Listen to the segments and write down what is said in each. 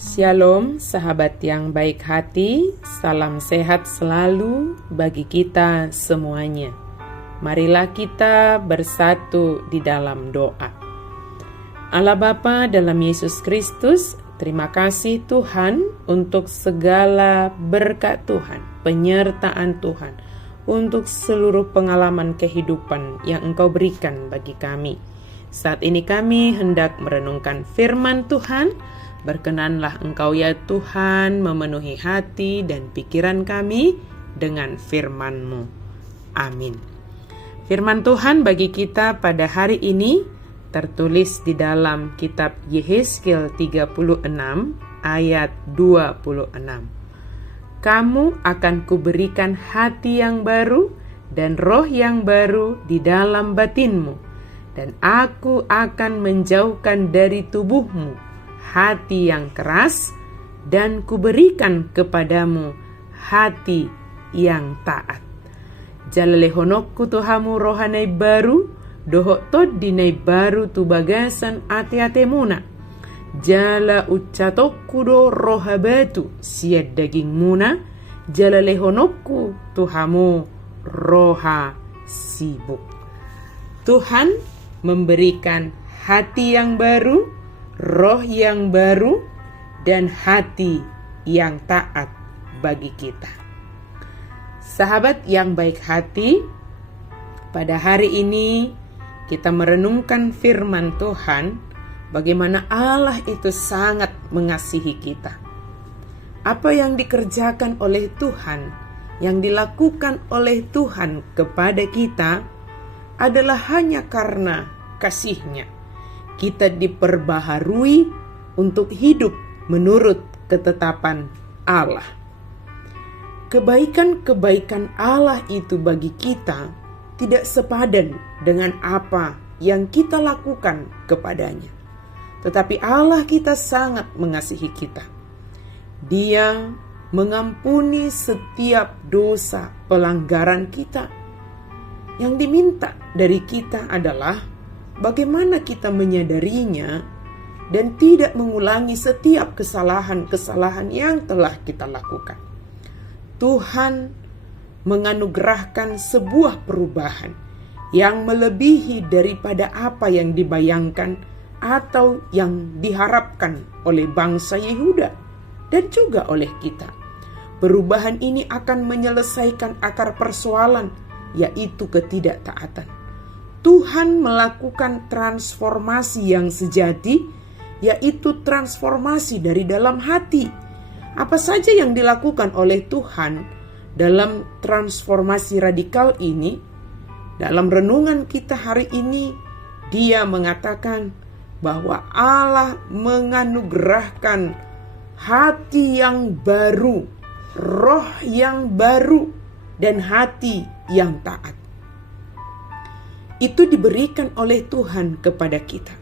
Shalom sahabat yang baik hati, salam sehat selalu bagi kita semuanya. Marilah kita bersatu di dalam doa. Allah Bapa dalam Yesus Kristus, terima kasih Tuhan untuk segala berkat Tuhan, penyertaan Tuhan, untuk seluruh pengalaman kehidupan yang Engkau berikan bagi kami. Saat ini kami hendak merenungkan firman Tuhan. Berkenanlah Engkau ya Tuhan memenuhi hati dan pikiran kami dengan firman-Mu. Amin. Firman Tuhan bagi kita pada hari ini tertulis di dalam kitab Yehezkiel 36 ayat 26. Kamu akan kuberikan hati yang baru dan roh yang baru di dalam batinmu, dan aku akan menjauhkan dari tubuhmu hati yang keras, dan kuberikan kepadamu hati yang taat. Jalalehonokku tohamu rohanai baru, dohok tod dinai baru tu bagasan ate-atemuna. Jala ucatokku do rohabatu siad daging muna, jalalehonokku tohamu roha sibuk. Tuhan memberikan hati yang baru, roh yang baru, dan hati yang taat bagi kita. Sahabat yang baik hati, pada hari ini kita merenungkan firman Tuhan, bagaimana Allah itu sangat mengasihi kita. Apa yang dikerjakan oleh Tuhan, yang dilakukan oleh Tuhan kepada kita adalah hanya karena kasih-Nya. Kita diperbaharui untuk hidup menurut ketetapan Allah. Kebaikan-kebaikan Allah itu bagi kita tidak sepadan dengan apa yang kita lakukan kepadanya. Tetapi Allah kita sangat mengasihi kita. Dia mengampuni setiap dosa pelanggaran kita. Yang diminta dari kita adalah bagaimana kita menyadarinya dan tidak mengulangi setiap kesalahan-kesalahan yang telah kita lakukan. Tuhan menganugerahkan sebuah perubahan yang melebihi daripada apa yang dibayangkan atau yang diharapkan oleh bangsa Yehuda dan juga oleh kita. Perubahan ini akan menyelesaikan akar persoalan, yaitu ketidaktaatan. Tuhan melakukan transformasi yang sejati, yaitu transformasi dari dalam hati. Apa saja yang dilakukan oleh Tuhan dalam transformasi radikal ini? Dalam renungan kita hari ini, Dia mengatakan bahwa Allah menganugerahkan hati yang baru, roh yang baru, dan hati yang taat. Itu diberikan oleh Tuhan kepada kita.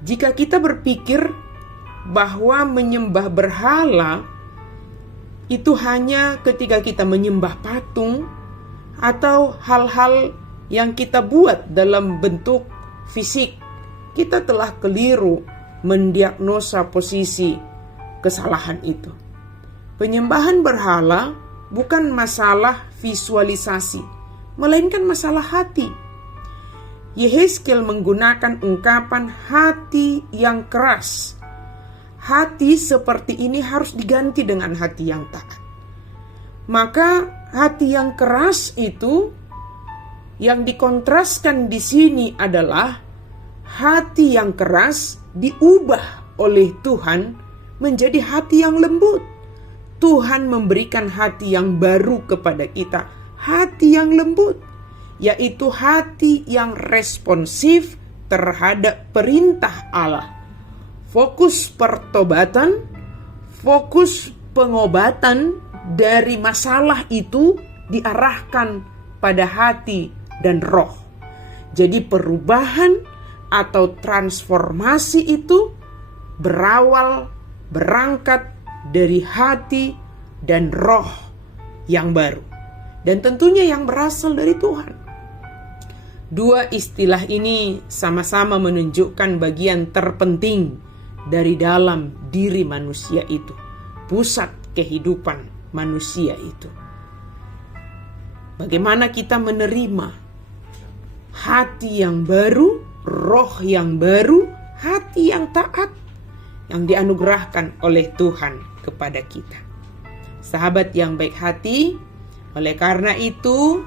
Jika kita berpikir bahwa menyembah berhala itu hanya ketika kita menyembah patung atau hal-hal yang kita buat dalam bentuk fisik, kita telah keliru mendiagnosa posisi kesalahan itu. Penyembahan berhala bukan masalah visualisasi, melainkan masalah hati. Yehezkiel menggunakan ungkapan hati yang keras. Hati seperti ini harus diganti dengan hati yang taat. Maka hati yang keras itu yang dikontraskan di sini adalah hati yang keras diubah oleh Tuhan menjadi hati yang lembut. Tuhan memberikan hati yang baru kepada kita, hati yang lembut, yaitu hati yang responsif terhadap perintah Allah. Fokus pertobatan, fokus pengobatan dari masalah itu diarahkan pada hati dan roh. Jadi perubahan atau transformasi itu berangkat dari hati dan roh yang baru. Dan tentunya yang berasal dari Tuhan. Dua istilah ini sama-sama menunjukkan bagian terpenting dari dalam diri manusia itu, pusat kehidupan manusia itu. Bagaimana kita menerima hati yang baru, roh yang baru, hati yang taat yang dianugerahkan oleh Tuhan kepada kita. Sahabat yang baik hati, oleh karena itu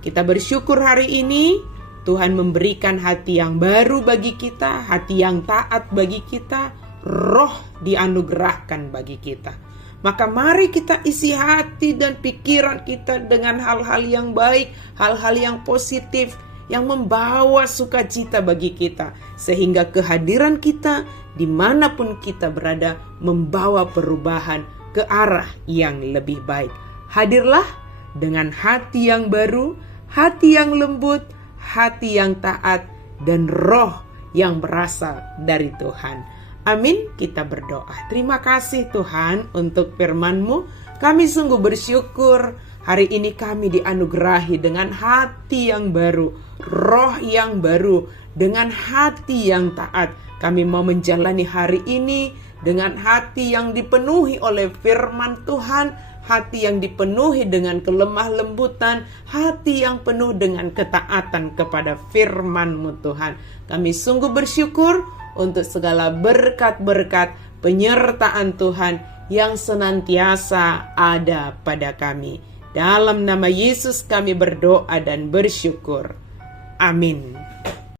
kita bersyukur hari ini Tuhan memberikan hati yang baru bagi kita, hati yang taat bagi kita, roh dianugerahkan bagi kita. Maka mari kita isi hati dan pikiran kita dengan hal-hal yang baik, hal-hal yang positif, yang membawa sukacita bagi kita. Sehingga kehadiran kita dimanapun kita berada membawa perubahan ke arah yang lebih baik. Hadirlah dengan hati yang baru, hati yang lembut, hati yang taat, dan roh yang berasal dari Tuhan. Amin, kita berdoa. Terima kasih Tuhan untuk firman-Mu. Kami sungguh bersyukur hari ini kami dianugerahi dengan hati yang baru, roh yang baru, dengan hati yang taat. Kami mau menjalani hari ini dengan hati yang dipenuhi oleh firman Tuhan, hati yang dipenuhi dengan kelemah lembutan, hati yang penuh dengan ketaatan kepada firman-Mu Tuhan. Kami sungguh bersyukur untuk segala berkat-berkat penyertaan Tuhan yang senantiasa ada pada kami. Dalam nama Yesus kami berdoa dan bersyukur. Amin.